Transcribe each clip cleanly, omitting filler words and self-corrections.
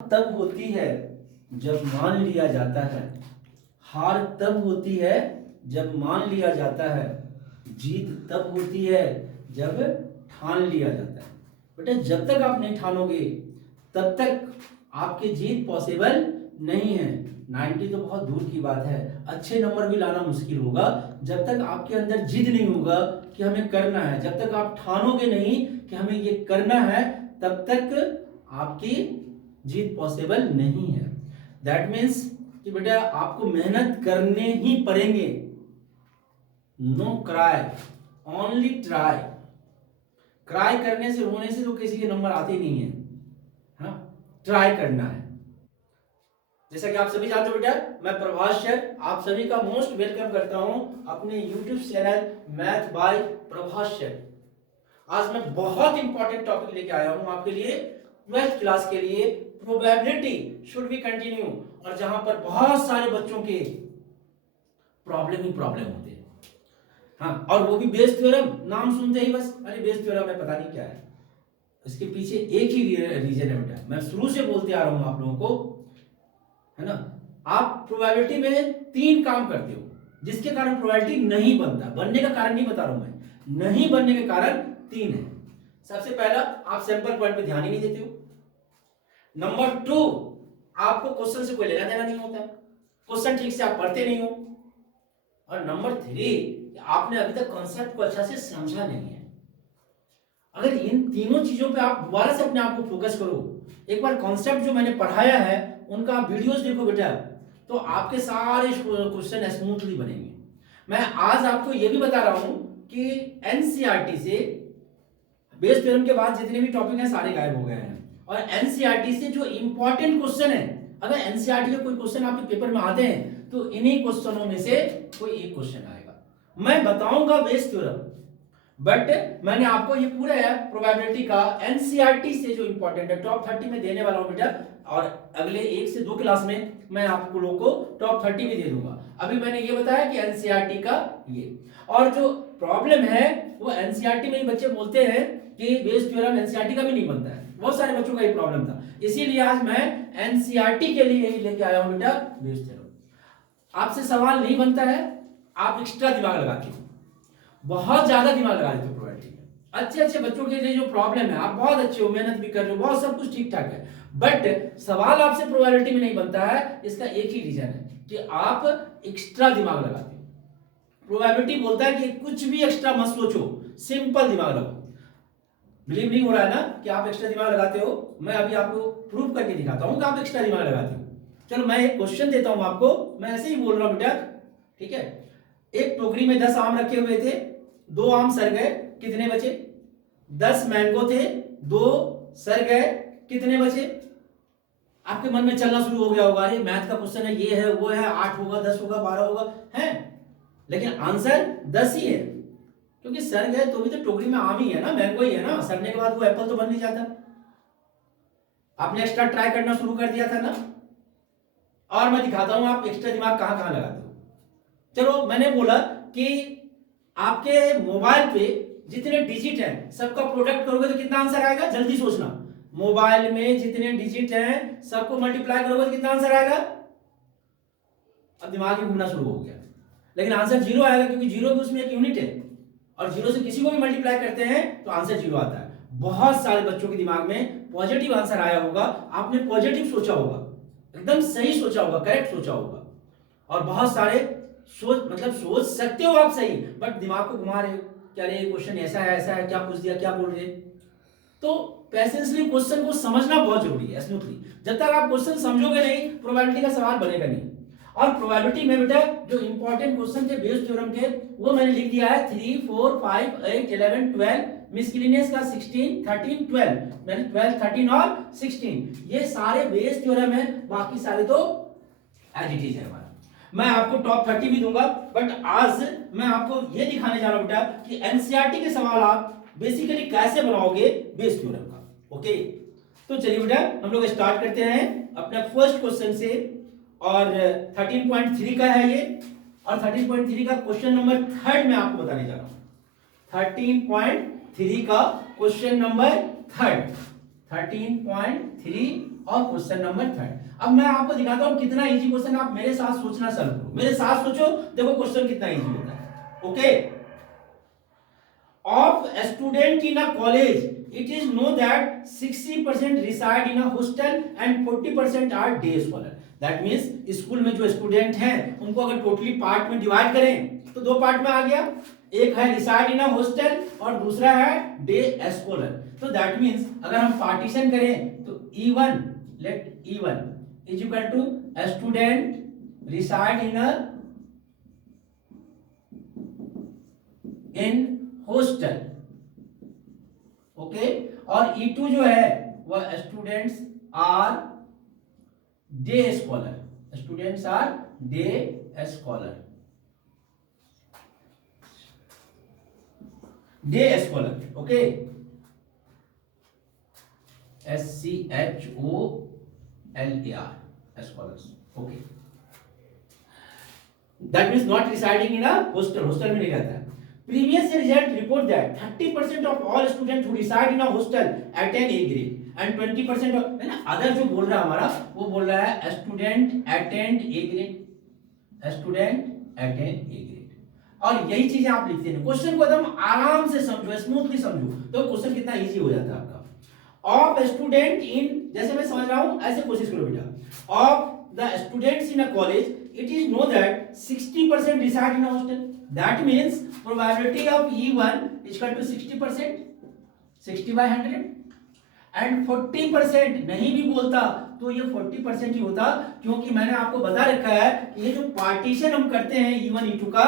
तब होती है जब मान लिया जाता है, हार तब होती है जब मान लिया जाता है, जीत तब होती है जब ठान लिया जाता है। बेटा जब तक आप नहीं ठानोगे तब तक आपकी जीत पॉसिबल नहीं है। 90 तो बहुत दूर की बात है, अच्छे नंबर भी लाना मुश्किल होगा जब तक आपके अंदर जिद नहीं होगा कि हमें करना है। जब तक आप ठानोगे नहीं कि हमें ये करना है तब तक आपकी जीत पॉसिबल नहीं है। दैट मीन्स कि बेटा आपको मेहनत करने ही पड़ेंगे। No cry, only try. Cry करने से, रोने से तो किसी के नंबर आते नहीं है। हाँ, ट्राई करना है। जैसा कि आप सभी जानते हो बेटा, मैं प्रभाष सर आप सभी का मोस्ट वेलकम करता हूं अपने YouTube channel math bye Prabhash sir. आज मैं बहुत इंपॉर्टेंट टॉपिक लेके आया हूं आपके लिए, 12th क्लास के लिए, प्रोबेबिलिटी शुड बी कंटिन्यू। और जहां पर बहुत सारे बच्चों के प्रॉब्लम ही प्रॉब्लम होते हैं। हाँ, और वो भी बेस थ्योरम, नाम सुनते ही बस अरे बेस थ्योरम है, पता नहीं क्या है। इसके पीछे एक ही रीजन है बेटा, मैं शुरू से बोलते आ रहा हूं आप लोगों को, है ना। आप प्रोबेबिलिटी में 3 काम करते हो जिसके कारण प्रोबेबिलिटी नहीं बनता। बनने का कारण नहीं बता रहा हूं मैं, नहीं बनने के कारण 3 है। सबसे पहला, आप सैंपल पॉइंट पे ध्यान ही नहीं देते हो। नंबर 2, आपको क्वेश्चन से कोई लेना देना नहीं होता, क्वेश्चन ठीक से आप पढ़ते नहीं हो। और नंबर 3, आपने अभी तक कॉन्सेप्ट को अच्छा से समझा नहीं है। अगर इन तीनों चीजों पे आप दोबारा से अपने आप को फोकस करो, एक बार कॉन्सेप्ट जो मैंने पढ़ाया है उनका आप वीडियोस देखो बेटा, तो आपके सारे क्वेश्चन स्मूथली बनेंगे। मैं आज आपको यह भी बता रहा हूं कि एनसीईआरटी से बेस थ्योरम के बाद जितने भी टॉपिक हैं सारे गायब हो गए हैं। और एनसीईआरटी से जो इंपॉर्टेंट क्वेश्चन है, अगर एनसीईआरटी के कोई क्वेश्चन आपके पेपर में आते हैं तो इन्हीं क्वेश्चनों में से कोई एक क्वेश्चन आएगा। मैं बताऊंगा बेस थ्योरम, बट मैंने आपको ये पूरा प्रोबेबिलिटी का एनसीईआरटी से जो इंपॉर्टेंट है टॉप 30 में देने वाला हूं बेटा। और अगले 1 से 2 क्लास में मैं आपको लोगों को टॉप 30 भी दे दूंगा। अभी मैंने ये बताया कि एनसीईआरटी का ये, और जो प्रॉब्लम है वो एनसीईआरटी में ही बच्चे बोलते हैं कि बेस थ्योरम एनसीईआरटी का भी नहीं बनता है। बहुत सारे बच्चों का ये प्रॉब्लम था, इसीलिए आज मैं एनसीईआरटी के लिए ही लेके आया हूं बेटा बेस थ्योरम। आपसे सवाल नहीं बनता है, आप एक्स्ट्रा दिमाग लगाते हो, बहुत ज्यादा दिमाग लगा देते हो प्रोबेबिलिटी में। अच्छे अच्छे बच्चों के लिए जो प्रॉब्लम है, आप बहुत अच्छे हो, मेहनत भी कर रहे हो, बहुत सब कुछ ठीक ठाक है, बट सवाल आपसे प्रोबेबिलिटी में नहीं बनता है। इसका एक ही रीजन है कि आप एक्स्ट्रा दिमाग लगाते हो। प्रोबेबिलिटी बोलता है कि कुछ भी एक्स्ट्रा मत सोचो, सिंपल दिमाग लगाओ। बिलीव नहीं हो रहा है ना कि आप एक्स्ट्रा दिमाग लगाते हो? मैं अभी आपको प्रूव करके दिखाता हूं कि आप एक्स्ट्रा दिमाग लगाते हो। चलो मैं एक क्वेश्चन देता हूं आपको, मैं ऐसे ही बोल रहा हूं बेटा, ठीक है। एक टोकरी में 10 आम रखे हुए थे, 2 आम सड़ गए, कितने बचे? 10 मैंगो थे, 2 सड़ गए, कितने बचे? आपके मन में चलना शुरू हो गया होगा, अरे मैथ का क्वेश्चन है, ये है वो है, 8 होगा, 10 होगा, 12 होगा, है, लेकिन आंसर 10 ही है, क्योंकि सड़ गए तो भी तो टोकरी में आम ही है ना, मैंगो ही है ना, सड़ने के बाद वो एप्पल तो बन नहीं जाता। आपने एक्स्ट्रा ट्राई करना शुरू कर दिया था ना। और मैं दिखाता हूं आप एक्स्ट्रा दिमाग कहां कहां लगाते हो। चलो मैंने बोला कि आपके मोबाइल पे जितने डिजिट हैं सबका प्रोडक्ट करोगे तो कितना आंसर आएगा? जल्दी सोचना, मोबाइल में जितने डिजिट हैं सबको मल्टीप्लाई करोगे तो कितना आंसर आएगा? अब दिमाग में घूमना शुरू हो गया, लेकिन आंसर 0 आएगा, क्योंकि 0 भी उसमें एक यूनिट है, और 0 से किसी को भी मल्टीप्लाई करते हैं तो आंसर 0 आता है। बहुत सारे बच्चों के दिमाग में पॉजिटिव आंसर आया होगा, आपने पॉजिटिव सोचा होगा, एकदम सही सोचा होगा, करेक्ट सोचा होगा। और बहुत सारे सोच सकते हो आप सही, बट दिमाग को घुमा रहे हो कि अरे क्वेश्चन ऐसा है, क्या पूछ दिया, क्या बोल रहे। तो पेशेंसली क्वेश्चन को समझना बहुत जरूरी है, स्मूथली। जब तक आप क्वेश्चन समझोगे नहीं, प्रोबेबिलिटी का सवाल बनेगा नहीं। और प्रोबेबिलिटी में बेटा जो इंपॉर्टेंट क्वेश्चन थे बेस थ्योरम के, वो मैंने लिख दिया है 3, 4, 5, 8, 11, 12, मिसलिनियस का 16, 13, 12, मैंने 12, 13 और 16, ये सारे बेस थ्योरम है, बाकी सारे तो एज इट इज है हमारा। मैं आपको टॉप 30 भी दूंगा, बट आज मैं आपको यह दिखाने जा रहा हूं बेटा कि एनसीईआरटी के सवाल आप बेसिकली कैसे बनाओगे बेस थ्योरम का। ओके, तो चलिए बेटा हम लोग स्टार्ट करते हैं अपने फर्स्ट क्वेश्चन से। और 13.3 का है ये, और 13.3 का क्वेश्चन नंबर 3 मैं आपको बताने जा रहा हूं। 13.3 का क्वेश्चन नंबर 3, 13.3 और क्वेश्चन नंबर थर्ड। अब मैं आपको दिखाता हूं कितना इजी क्वेश्चन, आप मेरे साथ सोचना चालू करो, मेरे साथ सोचो, देखो क्वेश्चन कितना इजी होता है। Okay, of a student in a college, it is know that 60% reside in a hostel and 40% are day scholar. That means school में जो स्टूडेंट हैं उनको अगर टोटली पार्ट में डिवाइड करें तो दो पार्ट में आ गया, एक है रिसाइड इन अ हॉस्टल और दूसरा है डे स्कॉलर। तो दैट मीन्स अगर हम पार्टीशन करें तो E1, let E1 is equal to student reside in hostel, okay, और E2 जो है वह students are day scholar, students are day scholar, day scholar, okay, SCHOLAR scholars, okay. That means not residing in a hostel, hostel में नहीं रहता है। Previous result report that 30% of all students who reside in a hostel attain A grade and 20% of, है ना, other जो बोल रहा है हमारा वो बोल रहा है student attend A grade, student attend A grade, और यही चीजें आप लिखते हैं। क्वेश्चन को एकदम आराम से समझो, स्मूथली समझो, तो क्वेश्चन कितना इजी हो जाता है आपका। ऑफ स्टूडेंट इन, जैसे मैं समझ रहा हूं ऐसे कोशिश करो बेटा। Of the students in a college it is know that 60% reside in a hostel, that means probability of E1 is equal to 60%, 60 by 100, and 40% नहीं भी बोलता तो ये 40% ही होता, क्योंकि मैंने आपको बता रखा है कि ये जो पार्टीशन हम करते हैं E1 E2 का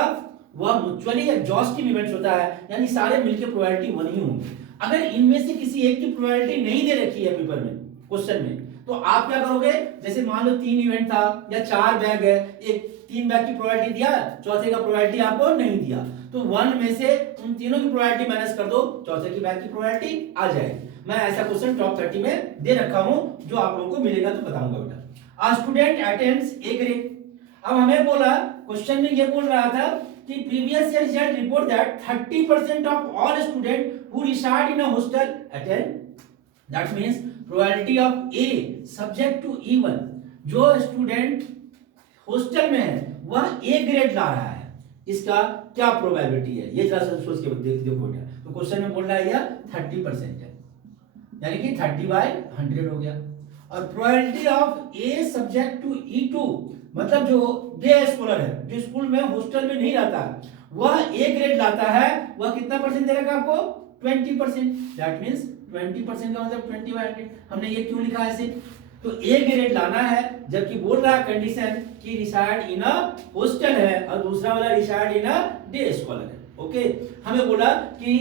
वह म्यूचुअली एग्जॉस्टिव इवेंट्स होता है, यानी सारे मिलकर प्रोबेबिलिटी 1 ही होंगे। अगर इनमें से किसी एक की प्रोबेबिलिटी नहीं दे रखी है पेपर में, क्वेश्चन में, तो आप क्या करोगे, जैसे मान लो 3 इवेंट था या 4 बैग है, एक 3 बैग की प्रोबेबिलिटी दिया, चौथे का प्रोबेबिलिटी आपको नहीं दिया, तो 1 में से उन तीनों की प्रोबेबिलिटी माइनस कर दो, चौथे की बैग की प्रोबेबिलिटी आ जाएगी। मैं ऐसा क्वेश्चन टॉप 30 में दे रखा हूं, जो आप लोगों को मिलेगा तो बताऊंगा बेटा। आ स्टूडेंट अटेंड्स ए ग्रेड। अब हमें बोला, क्वेश्चन में ये बोल रहा था कि previous year result report that 30% of all student who reside in a hostel attend, that means probability of A subject to E1, जो स्टूडेंट हॉस्टल में है वह ए ग्रेड ला रहा है, इसका क्या प्रोबेबिलिटी है, ये जरा सोच के देखो बेटा। तो क्वेश्चन में बोल रहा है 30% है, यानी कि 30/100 हो गया। और probability of A subject to E2, मतलब जो डे स्कॉलर है, जो स्कूल में हॉस्टल में नहीं रहता, वह ए ग्रेड लाता है, वह कितना परसेंट दे रखा आपको, 20%। दैट मींस 20% का मतलब 20/100। हमने ये क्यों लिखा है ऐसे, तो ए ग्रेड लाना है, जबकि बोल रहा है कंडीशन कि रिसाइड इन अ हॉस्टल है और दूसरा वाला reside in a day scholar है, ओके। हमें बोला कि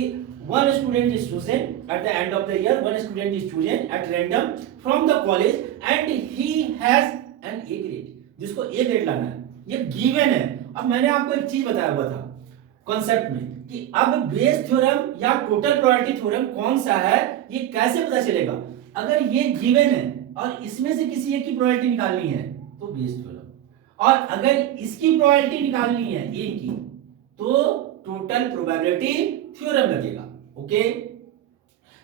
one student is chosen at the end of the year, one student is chosen at random from the college and he has an A grade, जिसको A grade लाना है, ये given है। अब मैंने आपको एक चीज बताया हुआ था कॉन्सेप्ट में कि अब बेस थ्योरम या टोटल प्रोबेबिलिटी थ्योरम कौन सा है, ये कैसे पता चलेगा। अगर ये गिवन है और इसमें से किसी एक की प्रोबेबिलिटी निकालनी है तो बेस थ्योरम, और अगर इसकी प्रोबेबिलिटी निकालनी है ए की तो टोटल प्रोबेबिलिटी थ्योरम लगेगा, ओके।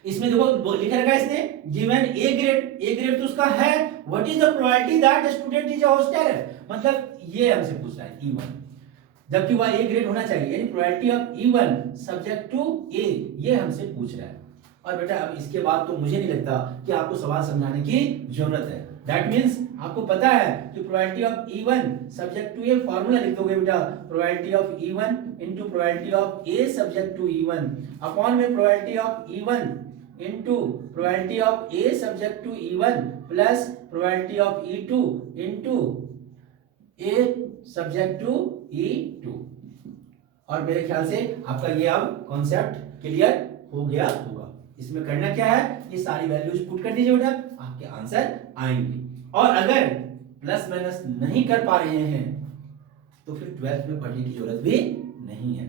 इसमें देखो लिखा रखा है इसने given A grade, A grade तो उसका है, what is the probability that student is a hostel, मतलब ये हमसे पूछ रहा है E1, जबकि वह ए ग्रेड होना चाहिए, यानी probability of E1 subject to A, ये हमसे पूछ रहा है। और बेटा अब इसके बाद तो मुझे नहीं लगता कि आपको सवाल समझाने की जरूरत है। दैट मींस आपको पता है कि probability of E1 subject to A formula लिख दोगे बेटा, probability of E1 into probability of A subject to E1 upon में probability of E1 into probability of A subject to E1 plus probability of E2 into A subject to E2। और मेरे ख्याल से आपका ये अब कॉन्सेप्ट क्लियर हो गया होगा। इसमें करना क्या है, ये सारी वैल्यूज पुट कर दीजिए बेटा, आपके आंसर आएंगे। और अगर प्लस माइनस नहीं कर पा रहे हैं तो फिर 12th में पढ़ने की जरूरत भी नहीं है,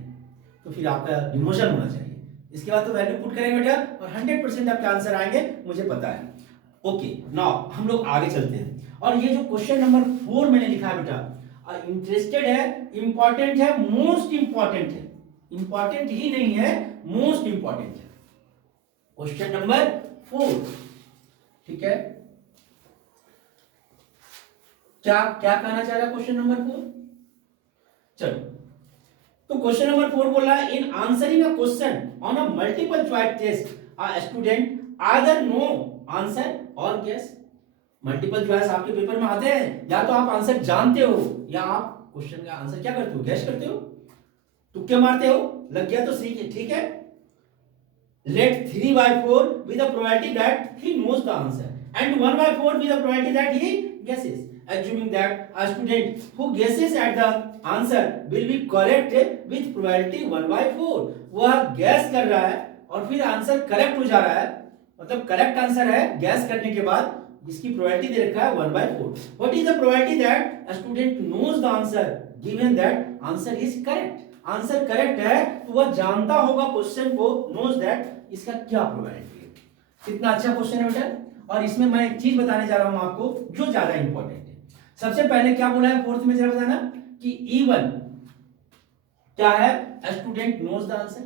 तो फिर आपका डिमोशन होना चाहिए। इसके बाद तो वैल्यू पुट करेंगे बेटा और 100% आपके आंसर आएंगे, मुझे पता है। ओके, नाउ हम लोग आगे चलते हैं। और ये जो क्वेश्चन नंबर 4 मैंने लिखा है बेटा, इंटरेस्टेड है, इंपॉर्टेंट है, मोस्ट इंपॉर्टेंट है, इंपॉर्टेंट ही नहीं है, मोस्ट इंपॉर्टेंट है। क्वेश्चन नंबर 4, ठीक है। क्या क्या कहना चाह रहा है क्वेश्चन नंबर 4? चलो, तो क्वेश्चन नंबर 4 बोल रहा है in answering a question on a multiple choice test a student either know answer और गेस। मल्टीपल चॉइस आपके पेपर में आते हैं, या तो आप आंसर जानते हो या आप क्वेश्चन का आंसर क्या करते हो, गैस करते हो, तुक्के मारते हो, लग गया तो सही है, ठीक है। Let 3/4 with the probability that he knows the answer and 1/4 with the probability that he guesses. Assuming that a student who guesses at the answer will be correct with probability 1/4. वह गैस कर रहा है और फिर answer correct हो जा रहा है, मतलब करेक्ट आंसर है गैस करने के बाद, इसकी प्रोबेबिलिटी दे रखा है 1/4. What is the probability that a student knows the answer given that answer is correct? Answer correct है तो वह जानता होगा क्वेश्चन को, knows that इसका क्या प्रोबेबिलिटी है। कितना अच्छा क्वेश्चन है बेटा। और इसमें मैं एक चीज बताने जा रहा हूं आपको जो ज्यादा इंपॉर्टेंट है। सबसे पहले क्या बोला है फोर्थ में, जरा बताना कि इवन क्या है, student knows the answer,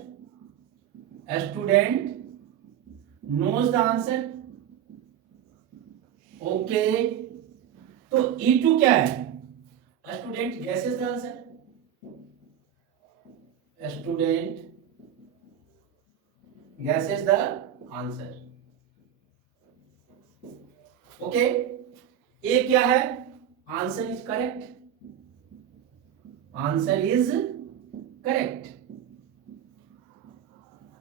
student knows the answer, okay. तो E2 क्या है, student guesses the answer, student guesses the answer, okay. A क्या है, answer is correct, answer is correct.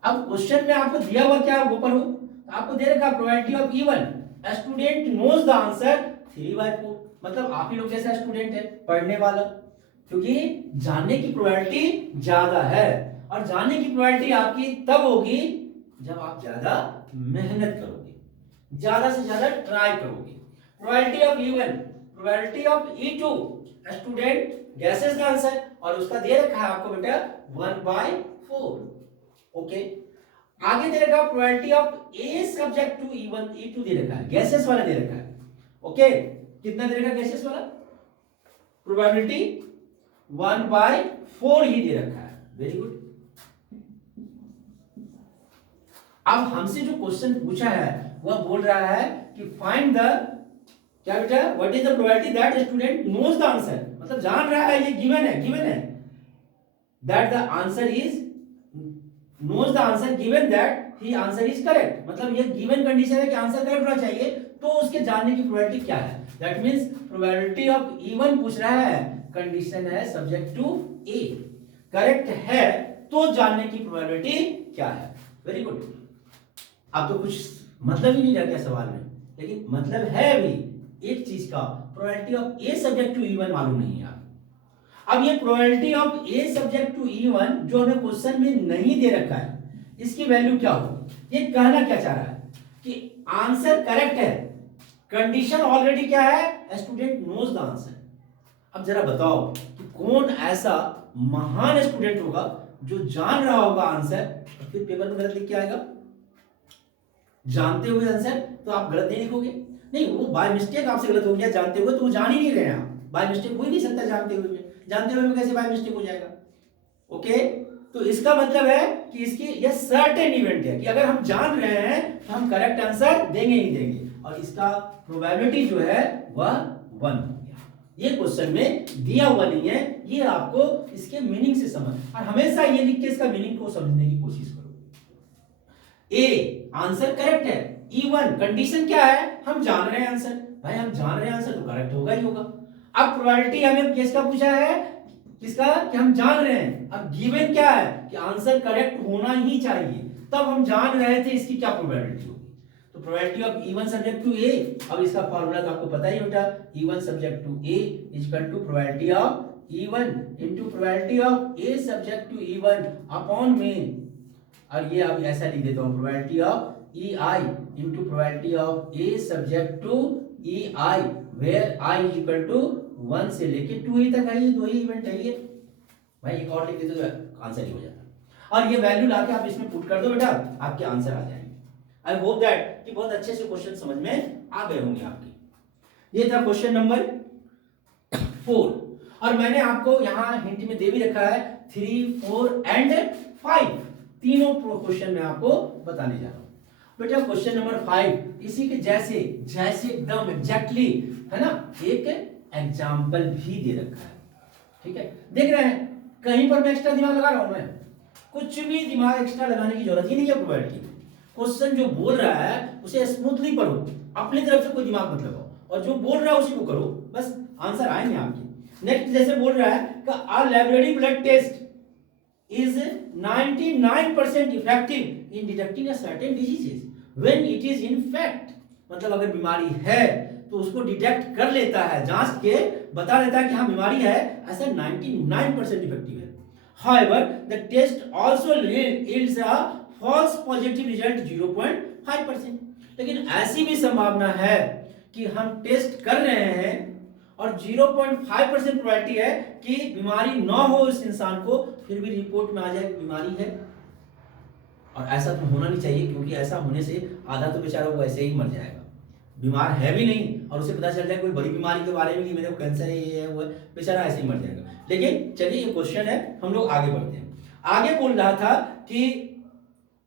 अब क्वेश्चन में आपको दिया हुआ क्या, वो पढ़ो, आपको दे रखा probability of even student knows the answer 3/4, मतलब आप ही लोग जैसा स्टूडेंट है पढ़ने वाला, क्योंकि जानने की प्रोबेबिलिटी ज्यादा है, और जानने की प्रोबेबिलिटी आपकी तब होगी जब आप ज्यादा मेहनत करोगे, ज्यादा से ज्यादा ट्राई करोगे। Probability of even, probability of E2 student guesses the answer, और उसका दे रखा है आपको बेटा 1/4, ओके। आगे दे रखा probability of A subject to E1 E2 दे रखा है, गैसेस वाला दे रखा है, ओके। कितना दे रखा है गैसेस वाला, प्रोबेबिलिटी 1/4 ही दे रखा है, वेरी गुड। अब हमसे जो क्वेश्चन पूछा है वह बोल रहा है कि फाइंड द, क्या बेटा, what is the probability that student knows the answer, मतलब जान रहा है, ये गिवन है, गिवन है that the answer is, knows the answer given that he answer is correct, मतलब ये गिवन कंडीशन है कि आंसर करेक्ट होना चाहिए, तो उसके जानने की प्रोबेबिलिटी क्या है, that means probability of even पूछ रहा है, कंडीशन है सब्जेक्ट टू ए, करेक्ट है तो जानने की प्रोबेबिलिटी क्या है, वेरी गुड। अब तो कुछ मतलब ही नहीं रह गया सवाल में, लेकिन मतलब है भी एक चीज का, probability of A subject to E1 मालूम नहीं है। अब ये probability of A subject to E1 जो हमें क्वेश्चन में नहीं दे रखा है, इसकी वैल्यू क्या होगी, ये कहना क्या चाह रहा है कि आंसर करेक्ट है, कंडीशन ऑलरेडी क्या है, स्टूडेंट नोज द आंसर। अब जरा बताओ कि कौन ऐसा महान स्टूडेंट होगा जो जान रहा होगा आंसर और फिर पेपर में गलत लिख के आएगा। जानते हुए आंसर तो आप गलत नहीं लिखोगे, नहीं, वो बाय मिस्टेक आपसे गलत हो गया, जानते हुए तो वो जान ही नहीं रहे हैं आप, बाय मिस्टेक हो ही नहीं सकता, जानते हुए में, जानते हुए में कैसे बाय मिस्टेक हो जाएगा, ओके। तो इसका मतलब है कि इसकी ये सर्टेन इवेंट है कि अगर हम जान रहे हैं तो हम करेक्ट आंसर देंगे ही देंगे, और इसका प्रोबेबिलिटी जो है वह 1 हो गया। ये क्वेश्चन में दिया हुआ नहीं है, ये आपको इसके मीनिंग से समझ, और हमेशा ये लिख के इसका मीनिंग को समझने की कोशिश करो। ए आंसर करेक्ट है, E1 कंडीशन क्या है, हम जान रहे हैं आंसर, भाई हम जान रहे हैं आंसर तो करेक्ट होगा ही होगा। अब प्रोबेबिलिटी हमें किसका पूछा है, किसका, कि हम जान रहे हैं, अब गिवन क्या है कि आंसर करेक्ट होना ही चाहिए, तब हम जान रहे थे इसकी क्या प्रोबेबिलिटी होगी, तो probability of E1 subject to A, अब इसका फार्मूला तो आपको पता ही बेटा, E1 subject to A is equal to probability of E1 into probability of A subject to E1 upon में, और ये अब ऐसा लिख देता हूं, probability of EI into probability of A subject to EI where I is equal to 1 से लेके 2 तक है, ये दो ही इवेंट है ये, भाई एक और लिख देते तो आंसर ही हो जाता, और ये वैल्यू लाके आप इसमें पुट कर दो बेटा, आपके आंसर आ जाएंगे। आई होप दैट कि बहुत अच्छे से क्वेश्चन समझ में आ गए होंगे आपके। ये था क्वेश्चन नंबर 4, और मैंने आपको यहां हिंट में दे भी रखा है 3, 4 एंड 5, तीनों क्वेश्चन मैं आपको बताने जा रहा हूं बेटा। क्वेश्चन नंबर 5 इसी के जैसे जैसे एकदम एग्जैक्टली है ना, एक एग्जाम्पल भी दे रखा है। ठीक है, देख रहे हैं कहीं पर मैं एक्स्ट्रा दिमाग लगा रहा हूं, मैं कुछ भी दिमाग एक्स्ट्रा लगाने की जरूरत ही नहीं है प्रोबेबिलिटी में। क्वेश्चन जो बोल रहा है उसे स्मूथली पढ़ो, अपनी तरफ से कोई दिमाग मत लगाओ, और जो बोल रहा है उसी को करो, बस आंसर आएंगे आपके। नेक्स्ट जैसे बोल रहा है कि आ laboratory blood test is 99% effective in detecting a certain diseases when it is in fact, मतलब अगर बीमारी है तो उसको डिटेक्ट कर लेता है, जांच के बता देता है कि हाँ बीमारी है, ऐसा 99% इफेक्टिव है। However, the test also yields a false positive result 0.5%। लेकिन ऐसी भी संभावना है कि हम टेस्ट कर रहे हैं और 0.5% प्रोबेबिलिटी है कि बीमारी ना हो इस इंसान को, फिर भी रिपोर्ट में आ जाए बीमारी है। और ऐसा तो होना नहीं चाहिए, क्योंकि ऐसा होने से आधा तो बेचारा वो ऐसे ही मर जाएगा, बीमार है भी नहीं और उसे पता चल जाए कोई बड़ी बीमारी के बारे में कि मेरे को कैंसर है, ये है वो है, बेचारा ऐसे ही मर जाएगा। लेकिन चलिए ये क्वेश्चन है, हम लोग आगे बढ़ते हैं। आगे बोल रहा था कि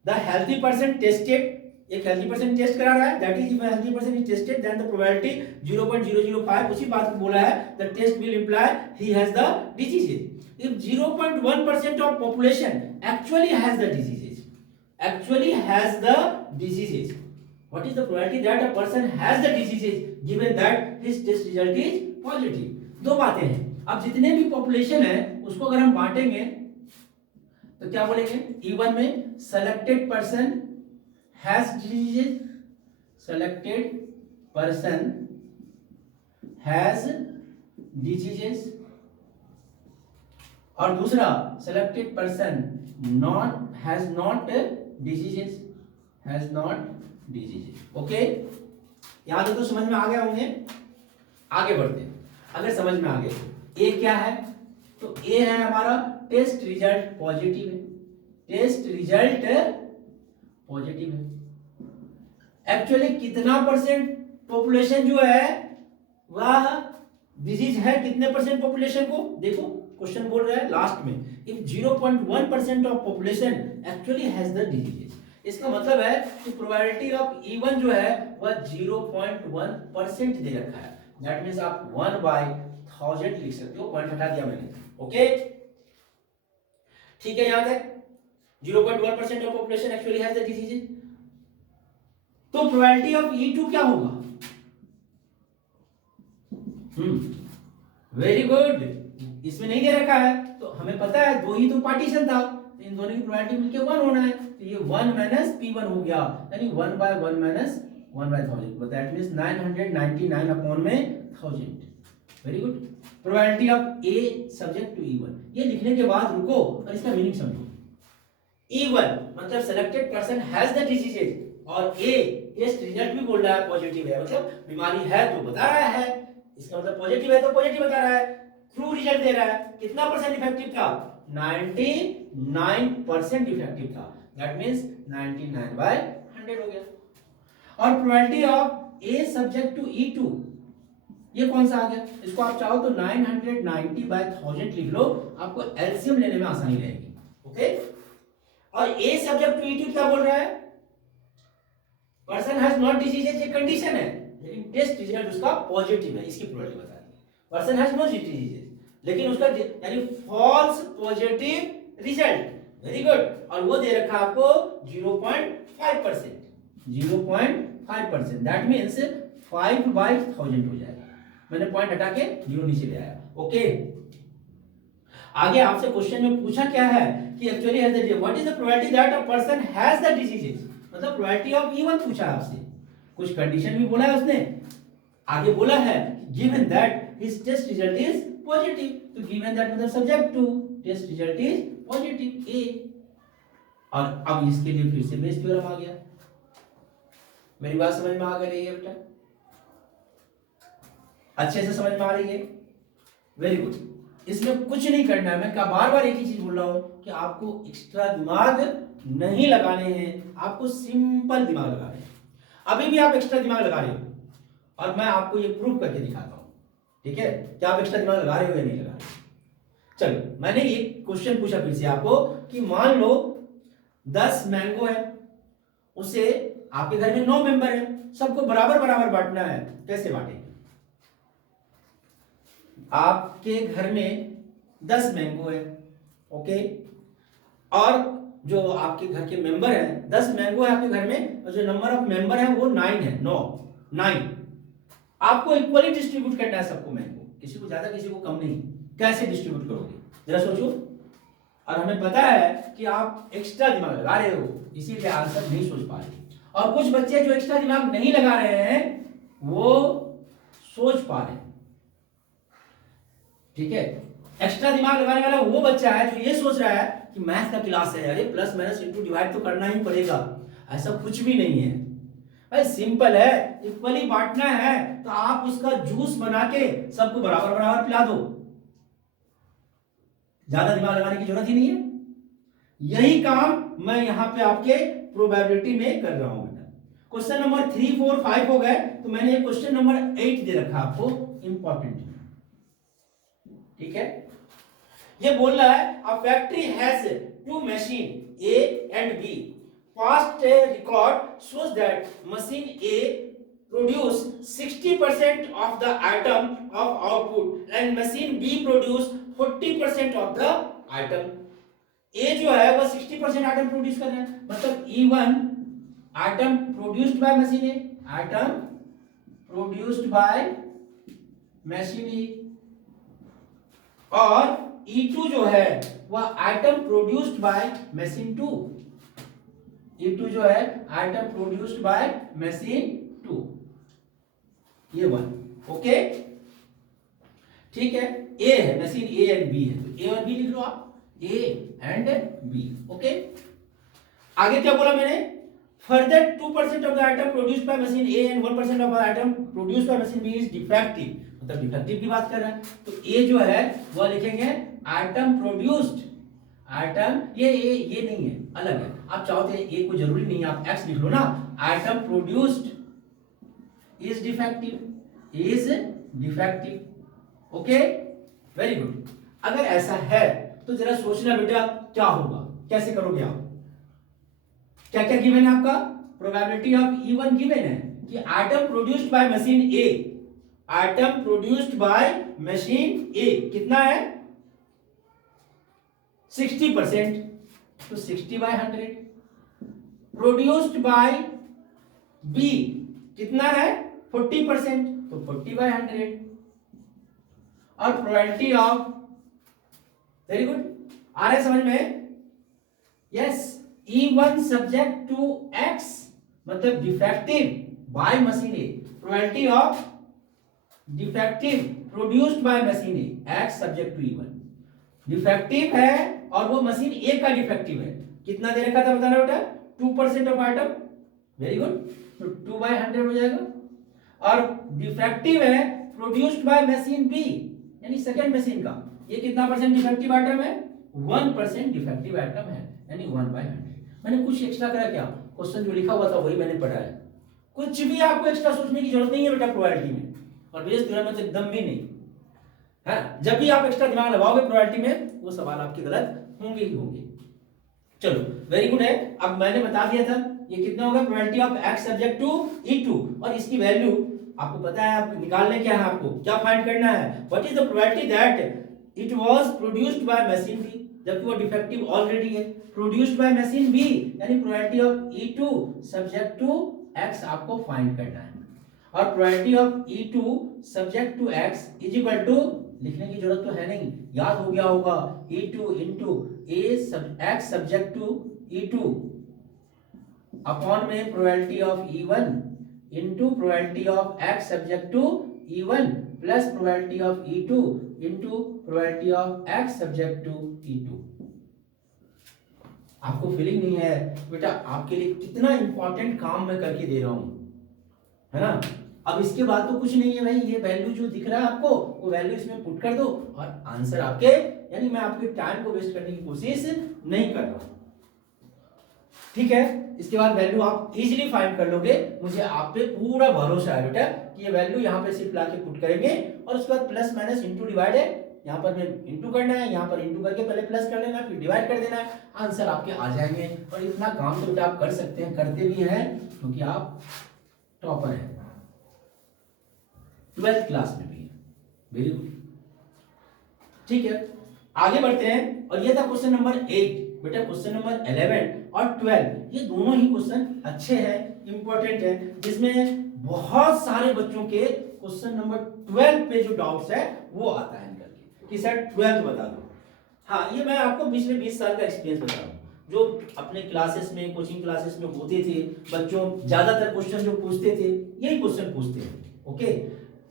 द हेल्थी पर्सन टेस्टेड, एक हेल्थी पर्सन टेस्ट करा रहा है, that is if healthy person is tested then the probability 0.005, उसी बात को बोला है, the test will imply he has the diseases. if 0.1% of population actually has the diseases, what is the probability that a person has the diseases given that his test result is positive? दो बातें हैं। अब जितने भी population है उसको अगर हम बांटेंगे तो क्या बोलेंगे, E1 में selected person has diseases, selected person has diseases, और दूसरा selected person not has not diseases, has not diseases। Okay, यहां तक तो समझ में आ गया होंगे। आगे बढ़ते हैं, अगर समझ में आ गए ए क्या है, तो ए है हमारा टेस्ट रिजल्ट पॉजिटिव है, टेस्ट रिजल्ट पॉजिटिव है। एक्चुअली कितना परसेंट पॉपुलेशन जो है वह डिजीज है, कितने परसेंट पॉपुलेशन को देखो, क्वेश्चन बोल रहा है लास्ट में, if 0.1% of population actually has the diseases, इसका मतलब है कि प्रोबेबिलिटी ऑफ E1 जो है वह 0.1% दे रखा है। दैट मींस आप 1/1000 लिख सकते हो, पॉइंट हटा दिया मैंने। ओके, ठीक है, यहां तक 0.1% of population actually has the diseases. तो प्रोबेबिलिटी ऑफ E2 क्या होगा? वेरी गुड, इसमें नहीं दे रखा है तो हमें पता है दो ही तो पार्टीशन था, तो इन दोनों की प्रोबेबिलिटी मिलके 1 होना है, तो ये 1 माइनस P1 हो गया, यानी 1/1 माइनस 1/1000, दैट मींस 999 अपॉन में 1000। Very good. Probability of A subject to E1, ये लिखने के बाद रुको और इसका मीनिंग समझो। E1 मतलब selected person has the diseases, और ए टेस्ट रिजल्ट भी बोल रहा है पॉजिटिव है, मतलब बीमारी है तो बता रहा है, इसका मतलब पॉजिटिव है तो पॉजिटिव बता रहा है, ट्रू रिजल्ट दे रहा है। कितना परसेंट इफेक्टिव था? 99% इफेक्टिव था, दैट मींस 99/100 हो गया। और probability of A subject to E2, ये कौन सा आ गया? इसको आप चाहो तो 990/1000 लिख लो, आपको एलसीएम लेने में आसानी रहेगी। ओके, और ए सब्जेक्ट टू E2 क्या बोल रहा है? पर्सन हैज नॉट डिजीजेस, ये कंडीशन है, लेकिन टेस्ट रिजल्ट उसका पॉजिटिव है, इसकी प्रोबेबिलिटी बता दी। पर्सन हैज नो डिजीजेस लेकिन उसका यानी false positive result. Very good, और वो दे रखा आपको 0.5%, 0.5%, दैट मींस 5/1000 हो जाएगा। मैंने पॉइंट हटा के 0 नीचे ले आया। ओके, आगे आपसे क्वेश्चन में पूछा क्या है कि actually has the, what is the probability that a person has the diseases, मतलब प्रोबेबिलिटी ऑफ E1 पूछा है आपसे, कुछ कंडीशन भी बोला है उसने, आगे बोला है given that his test result is positive, तो गिवन दैट मतलब subject to test result is positive A, और अब इसके लिए फिर से बेस थ्योरम आ गया। मेरी बात समझ में आ गई है बेटा? अच्छे से समझ में आ रही है? Very good. इसमें कुछ नहीं करना है, मैं बार बार एक ही चीज बोल रहा हूं कि आपको एक्स्ट्रा दिमाग नहीं लगाने हैं, आपको सिंपल दिमाग लगाने हैं। अभी भी आप एक्स्ट्रा दिमाग लगा रहे हो और मैं आपको ये प्रूव करके दिखाता हूं, ठीक है, कि आप एक्स्ट्रा दिमाग लगा रहे हो या नहीं लगा रहे हो। चलो, मैंने एक क्वेश्चन पूछा फिर से आपको कि मान लो 10 मैंगो है, उसे आपके घर में 9 मेंबर है, सबको बराबर बराबर बांटना है, कैसे बांटेंगे? आपके घर में 10 मैंगो है, ओके, और जो आपके घर के मेंबर हैं 10 मैंगो है आपके घर में, और जो नंबर ऑफ मेंबर है वो 9 है, 9। आपको इक्वली डिस्ट्रीब्यूट करना है सबको मैंगो, किसी को ज्यादा किसी को कम नहीं। कैसे डिस्ट्रीब्यूट करोगे जरा सोचो। और हमें पता है कि आप एक्स्ट्रा दिमाग लगा रहे हो, इसीलिए आंसर नहीं सोच पा रहे। और कुछ बच्चे जो एक्स्ट्रा दिमाग नहीं लगा रहे हैं वो सोच पा रहे हैं, ठीक है। एक्स्ट्रा दिमाग लगाने वाला वो बच्चा है जो ये सोच रहा है कि मैथ का क्लास है, अरे प्लस माइनस इंटू डिवाइड तो करना ही पड़ेगा। ऐसा कुछ भी नहीं है भाई, सिंपल है। इक्वली बांटना है तो आप उसका जूस बना के सबको बराबर बराबर पिला दो, ज्यादा दिमाग लगाने की जरूरत ही नहीं है। यही काम मैं यहां पे आपके प्रोबेबिलिटी में कर रहा हूं बेटा। क्वेश्चन नंबर 3, 4, 5 हो गए, तो मैंने क्वेश्चन नंबर 8 दे रखा आपको, इंपॉर्टेंट, ठीक है। ये बोल रहा है a factory has 2 machine A and B, past record shows that machine A produce 60% of the item of output and machine B produce 40% of the item। A जो है वो 60% आइटम प्रोड्यूस कर रहे हैं, मतलब E1 item produced by machine A, item produced by machine A, और E2 जो है वह item produced by machine 2, E2 जो है आइटम प्रोड्यूस्ड बाय मशीन 2, ये 1, ओके, ठीक है। ए है मशीन ए एंड बी है, तो ए और बी लिख लो आप, ए एंड बी, ओके। आगे क्या बोला मैंने, further 2% of the item produced by machine A and 1% of the item produced by machine B is defective, मतलब डिफेक्टिव की बात कर रहा है। तो ए जो है वो लिखेंगे आइटम प्रोड्यूस्ड, आइटम ये नहीं है, अलग है। आप चाहो तो ए को जरूरी नहीं है, आप एक्स लिख लो ना, item produced is defective, is defective, okay, very good. अगर ऐसा है तो जरा सोचना बेटा क्या होगा, कैसे करोगे आप। क्या क्या गिवन है आपका, प्रोबेबिलिटी ऑफ E1 गिवन है कि item produced by machine A, item produced by machine A कितना है 60%, तो 60/100। प्रोड्यूस्ड बाय बी कितना है 40%, तो 40/100। और प्रोबेबिलिटी ऑफ, वेरी गुड, आ रहा है समझ में, yes, E1 subject to X मतलब defective by machine A, probability of defective produced by machine A, X subject to E1, defective है और वो मशीन ए का डिफेक्टिव है, कितना दे रखा था बताना बेटा, 2% ऑफ आइटम, वेरी गुड, तो 2/100 हो जाएगा। और डिफेक्टिव है प्रोड्यूस्ड बाय मशीन बी यानी सेकंड मशीन का, ये कितना परसेंट डिफेक्टिव आइटम है, 1% डिफेक्टिव आइटम है, यानी 1/100। मैंने कुछ एक्स्ट्रा करा क्या, क्वेश्चन जो लिखा हुआ था वही मैंने पढ़ा है, कुछ भी आपको एक्स्ट्रा सोचने की जरूरत नहीं है बेटा प्रोबेबिलिटी में, और बेस थ्योरम में तो एकदम भी नहीं है। जब भी आप एक्स्ट्रा दिमाग लगाओगे प्रोबेबिलिटी में वो सवाल आपके गलत होंगे ही होंगे। चलो वेरी गुड है। अब मैंने बता दिया था ये कितना होगा, probability of x subject to E2, और इसकी वैल्यू आपको पता है, आप निकालने क्या है, आपको क्या फाइंड करना है, what is the probability that it was produced by machine B, जबकि वो डिफेक्टिव ऑलरेडी है, प्रोड्यूस्ड बाय मशीन बी यानी probability of E2 subject to x आपको फाइंड करना है, और probability of E2 subject to x is equal to, लिखने की जरूरत तो है नहीं, याद हो गया होगा, E2 into a सब x subject to E2 upon में probability of E1 into probability of x subject to E1 plus probability of E2 into probability of x subject to E2। आपको फीलिंग नहीं है बेटा आपके लिए कितना इंपॉर्टेंट काम मैं करके दे रहा हूं, है ना। अब इसके बाद तो कुछ नहीं है भाई, ये वैल्यू जो दिख रहा है आपको वो वैल्यू इसमें पुट कर दो और आंसर आपके, यानी मैं आपके टाइम को वेस्ट करने की कोशिश नहीं कर रहा हूं, ठीक है। इसके बाद वैल्यू आप इजीली फाइंड कर लोगे, मुझे आप पे पूरा भरोसा है बेटा कि ये वैल्यू यहाँ पे सिर्फ लाके पुट करेंगे, और उसके बाद प्लस माइनस इंटू डिवाइड है, यहाँ पर में इंटू करना है, यहाँ पर इंटू करके पहले प्लस कर लेना, फिर डिवाइड कर देना है, आंसर आपके आ जाएंगे। और इतना काम तो बेटा आप कर सकते हैं, करते भी हैं, क्योंकि आप टॉपर हैं, 12th क्लास में भी है, वेरी गुड। ठीक है, आगे बढ़ते हैं। और ये था क्वेश्चन नंबर 8। बेटा क्वेश्चन नंबर 11 और 12 ये दोनों ही क्वेश्चन अच्छे हैं, इंपॉर्टेंट है, जिसमें बहुत सारे बच्चों के क्वेश्चन नंबर 12 पे जो डाउट्स है वो आता है निकल के कि सर 12 बता दो। हाँ, ये मैं आपको पिछले 20 साल का एक्सपीरियंस बता रहा हूँ, जो अपने क्लासेस में, कोचिंग क्लासेस में होते थे। बच्चों ज्यादातर क्वेश्चन जो पूछते थे यही क्वेश्चन पूछते हैं। ओके,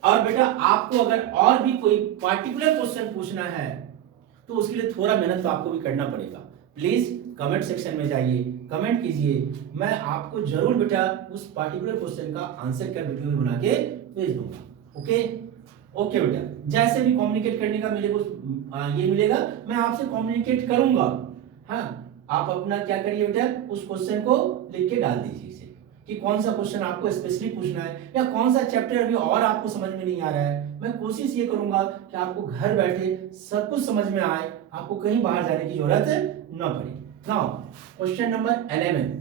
और बेटा आपको अगर और भी कोई पार्टिकुलर क्वेश्चन पूछना है तो उसके लिए थोड़ा मेहनत तो आपको भी करना पड़ेगा। प्लीज कमेंट सेक्शन में जाइए, कमेंट कीजिए, मैं आपको जरूर बेटा उस पार्टिकुलर क्वेश्चन का आंसर का वीडियो बना के भेज दूंगा। ओके ओके बेटा, जैसे भी कम्युनिकेट करने का मेरे को ये मिलेगा, मैं आपसे कम्युनिकेट करूंगा। हाँ, आप अपना क्या करिए बेटा, उस क्वेश्चन को लिख के डाल दीजिए इसे कि कौन सा क्वेश्चन आपको स्पेशली पूछना है या कौन सा चैप्टर अभी और आपको समझ में नहीं आ रहा है। मैं कोशिश ये करूंगा कि आपको घर बैठे सब कुछ समझ में आए, आपको कहीं बाहर जाने की जरूरत ना पड़े। Now question number 11।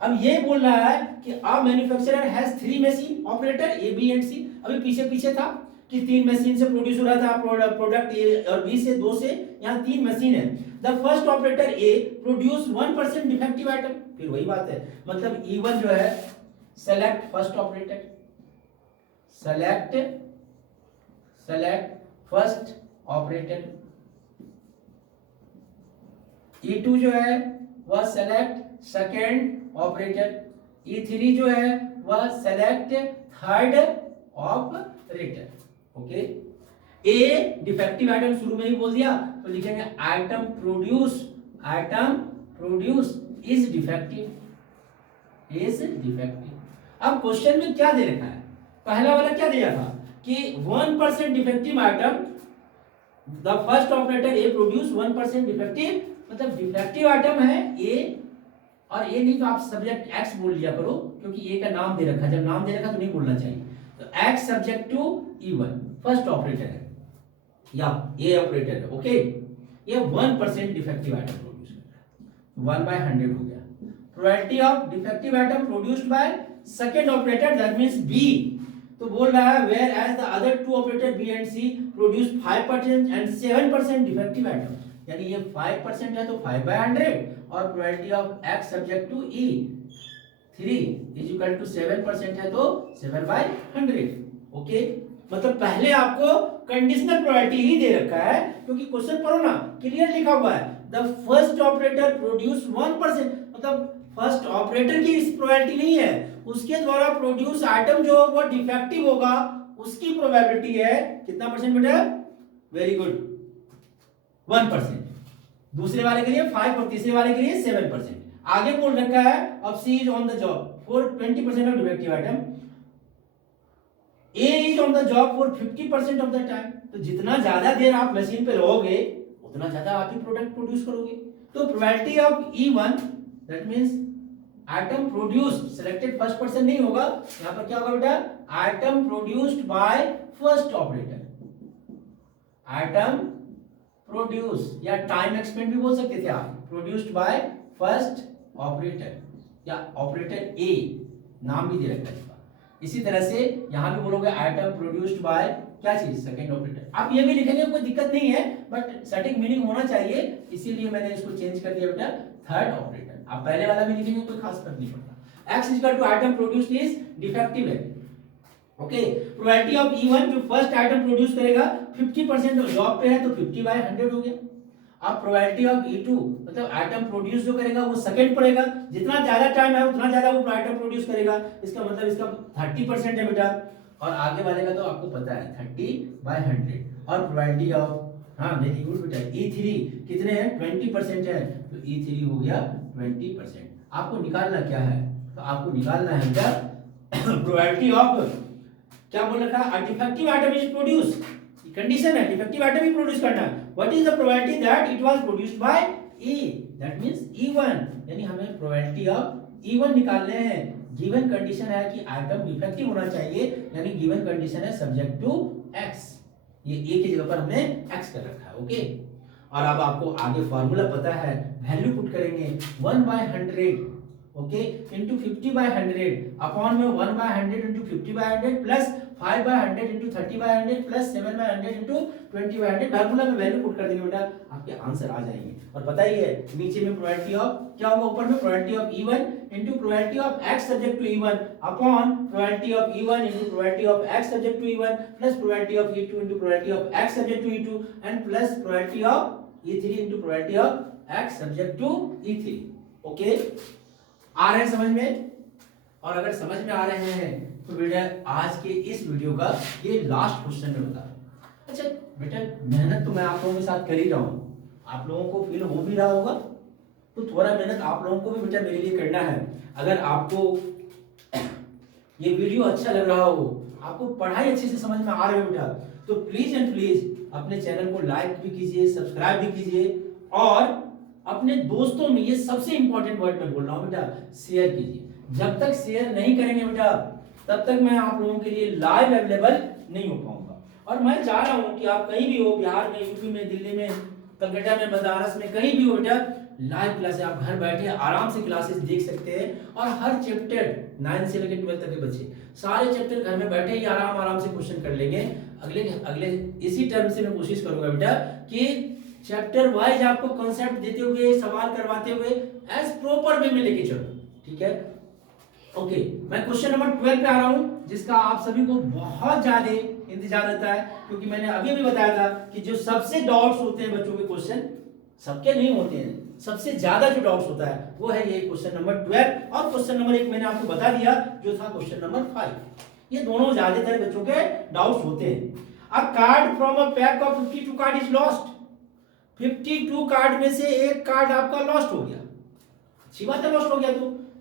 अब ये बोल रहा है कि अ manufacturer has 3 machine operator A B and C. अभी पीछे था कि 3 मशीन से प्रोड्यूस हो रहा था प्रोडक्ट ए और बी से 2 से, यहाँ 3 मशीन है। The first operator A produce 1% defective item. फिर वही बात है, मतलब E1 जो है select first operator, select first operator. E2 जो है वह सेलेक्ट सेकेंड ऑपरेटर। E3 जो है वह सेलेक्ट थर्ड ऑपरेटर। ओके, ए डिफेक्टिव आइटम शुरू में ही बोल दिया तो लिखेंगे आइटम प्रोड्यूस इज डिफेक्टिव। अब क्वेश्चन में क्या दे रखा है, पहला वाला क्या दिया था कि 1% defective item, the first operator A produce 1% defective, मतलब डिफेक्टिव आइटम है ए, और ए नहीं तो आप सब्जेक्ट एक्स बोल लिया करो क्योंकि ए का नाम दे रखा है, जब नाम दे रखा तो नहीं बोलना चाहिए। तो X subject to E1 first operator है या ए ऑपरेटर है। ओके, ये 1% डिफेक्टिव आइटम प्रोड्यूस कर रहा है, 1/100 हो गया। Probability of defective item produced by second operator that means B, तो बोल रहा है whereas the other 2 operator B and C produce 5% and 7% defective item, यानी ये 5% है तो 5/100 और probability of X subject to E3 is equal to 7% है तो 7/100। ओके, मतलब पहले आपको कंडीशनल प्रोबेबिलिटी ही दे रखा है क्योंकि क्वेश्चन पढ़ो ना, क्लियर लिखा हुआ है द फर्स्ट ऑपरेटर प्रोड्यूस 1%, मतलब फर्स्ट ऑपरेटर की इस प्रोबेबिलिटी नहीं है, उसके द्वारा प्रोड्यूस आइटम जो वो डिफेक्टिव होगा उसकी प्रोबेबिलिटी है कितना परसेंट बेटा, वेरी गुड 1%। दूसरे वाले के लिए 5 और तीसरे वाले के लिए 7%। आगे बोल रखा है अब C is on the job for 20% of defective item, A is on the job for 50% of the time. तो जितना ज्यादा देर आप मशीन पे रहोगे उतना ज्यादा आप ही प्रोडक्ट प्रोड्यूस करोगे। तो probability of E1 that means item produced, selected first person नहीं होगा, यहां पर क्या होगा बेटा, item produced by first operator, item produce या टाइम एक्सपेंड भी बोल सकते थे आप, प्रोड्यूस्ड बाय फर्स्ट ऑपरेटर या ऑपरेटर ए, नाम भी दे रखा है इसका। इसी तरह से यहां भी बोलोगे आइटम प्रोड्यूस्ड बाय क्या चीज, सेकंड ऑपरेटर। आप ये भी लिखेंगे कोई दिक्कत नहीं है, बट सटीक मीनिंग होना चाहिए, इसीलिए मैंने इसको चेंज कर दिया बेटा थर्ड ऑपरेटर। आप पहले वाला भी लिखेंगे कोई खास फर्क नहीं पड़ता। X equal to item produced is defective है। ओके, प्रोबेबिलिटी ऑफ E1 जो फर्स्ट आइटम प्रोड्यूस करेगा 50% जॉब पे है तो 50/100 हो गया। अब प्रोबेबिलिटी ऑफ E2 मतलब आइटम प्रोड्यूस जो करेगा वो सेकंड पड़ेगा, जितना ज्यादा टाइम है उतना ज्यादा वो आइटम प्रोड्यूस करेगा, इसका मतलब इसका 30% है बेटा, और आगे वाले का तो आपको पता है 30/100। और प्रोबेबिलिटी ऑफ, हाँ वेरी गुड बेटा, E3 कितने हैं, 20% है तो E3 हो गया 20%। आपको निकालना क्या है, तो आपको निकालना है बेटा प्रोबेबिलिटी ऑफ, क्या बोल रखा है, defective item is produce, condition है डिफेक्टिव आइटम ही प्रोड्यूस करना है। What is the probability that it was produced bye A, that means E1, यानी हमें प्रोबेबिलिटी ऑफ E1 निकालने हैं। गिवन कंडीशन है कि आइटम डिफेक्टिव होना चाहिए, यानी गिवन कंडीशन है सब्जेक्ट टू x, ये a की जगह पर हमने x कर रखा है। ओके, और अब आपको आगे फार्मूला पता है, वैल्यू पुट करेंगे 1/100 ओके इनटू 50/100 अपॉन में 1/100 into 50/100 plus 5/100 into 30/100 plus 7/100 into 20/100 formula में वैल्यू पुट कर देंगे बेटा, आपके आंसर आ जाएंगे। और पता ही है नीचे में प्रोबेबिलिटी ऑफ क्या होगा, ऊपर में probability of E1 into probability of x subject to E1 upon probability of E1 into probability of x subject to E1 plus probability of E2 into probability of x subject to E2 and plus probability of E3 into probability of x subject to E3। Okay, आ रहे हैं समझ में? और अगर समझ में आ रहे हैं तो बेटा आज के इस वीडियो का ये लास्ट क्वेश्चन में बता। अच्छा बेटा, मेहनत तो मैं आप लोगों के साथ कर ही रहा हूँ, आप लोगों को फील हो भी रहा होगा, तो थोड़ा मेहनत आप लोगों को भी बेटा मेरे लिए करना है। अगर आपको ये वीडियो अच्छा लग रहा हो, आपको पढ़ाई अच्छे से समझ में आ रही हो बेटा, तो प्लीज एंड प्लीज अपने चैनल को लाइक भी कीजिए, सब्सक्राइब भी कीजिए और अपने दोस्तों में, ये सबसे इंपॉर्टेंट वर्ड मैं बोल रहा हूँ बेटा, शेयर कीजिए। जब तक शेयर नहीं करेंगे बेटा तब तक मैं आप लोगों के लिए लाइव अवेलेबल नहीं हो पाऊंगा। और मैं चाह रहा हूं कि आप कहीं भी हो, बिहार में, यूपी में, दिल्ली में, कलकत्ता में, बनारस में, कहीं भी हो बेटा, लाइव क्लासेस आप घर बैठे आराम से क्लासेस देख सकते हैं। और हर चैप्टर 9 से लेकर 12 तक के बच्चे सारे चैप्टर घर में बैठे ही आराम से क्वेश्चन कर लेंगे। अगले इसी टर्म से मैं कोशिश करूंगा बेटा कि चैप्टर वाइज आपको कॉन्सेप्ट देते हुए, सवाल करवाते हुए एज प्रॉपर वे में लेके चलो। ठीक है, ओके, मैं क्वेश्चन नंबर 12 पे आ रहा हूं, जिसका आप सभी को बहुत ज्यादा इंतजार रहता है, क्योंकि मैंने अभी भी बताया था कि जो सबसे डाउट्स होते हैं बच्चों के, क्वेश्चन सबके नहीं होते हैं, सबसे ज्यादा जो डाउट्स होता है वो है ये क्वेश्चन नंबर 12। और क्वेश्चन नंबर 1 मैंने आपको बता दिया जो था क्वेश्चन नंबर 5। ये दोनों ज्यादातर बच्चों के डाउट्स होते हैं। अ card from a pack of 52 card is lost. 52 card में से एक कार्ड आपका लॉस्ट हो गया, अच्छी बात है, लॉस्ट हो गया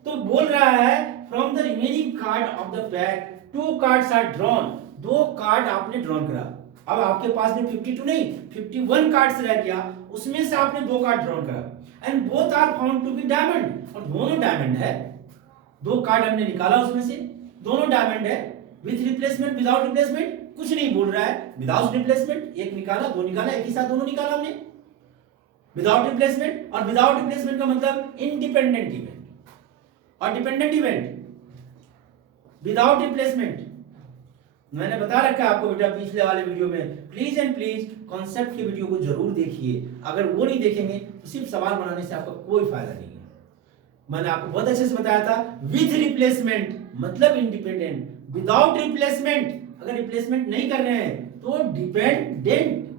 तो बोल रहा है from the remaining card of the pack 2 cards are drawn. 2 card आपने ड्रॉन करा। अब आपके पास में 52 नहीं 51 कार्ड्स रह गया, उसमें से आपने 2 कार्ड ड्रॉन करा and both are found to be diamond. और दोनों डायमंड है, 2 कार्ड हमने निकाला उसमें से, दोनों डायमंड है। विथ रिप्लेसमेंट, विदाउट रिप्लेसमेंट, कुछ नहीं बोल रहा है। विदाउट रिप्लेसमेंट, एक निकाला, 2 निकाला, एक ही साथ दोनों निकाला हमने। विदाउट रिप्लेसमेंट, और विदाउट रिप्लेसमेंट का मतलब इंडिपेंडेंट इवेंट, और डिपेंडेंट इवेंट विदाउट रिप्लेसमेंट। मैंने बता रखा है आपको बेटा पिछले वाले वीडियो में, प्लीज एंड प्लीज कॉन्सेप्ट की वीडियो को जरूर देखिए। अगर वो नहीं देखेंगे तो सिर्फ सवाल बनाने से आपका कोई फायदा नहीं है। मैंने आपको बहुत अच्छे से बताया था, विथ रिप्लेसमेंट मतलब इंडिपेंडेंट, विदाउट रिप्लेसमेंट अगर रिप्लेसमेंट नहीं कर रहे हैं तो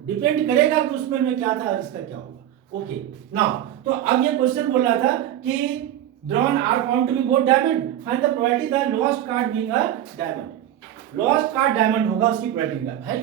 डिपेंड करेगा कि उसमें में क्या था और इसका क्या होगा। ओके नाउ, तो अब ये क्वेश्चन बोल रहा था कि drawn are found to be both diamond, find the probability the lost card being a diamond। lost card diamond होगा उसकी probability का भाई।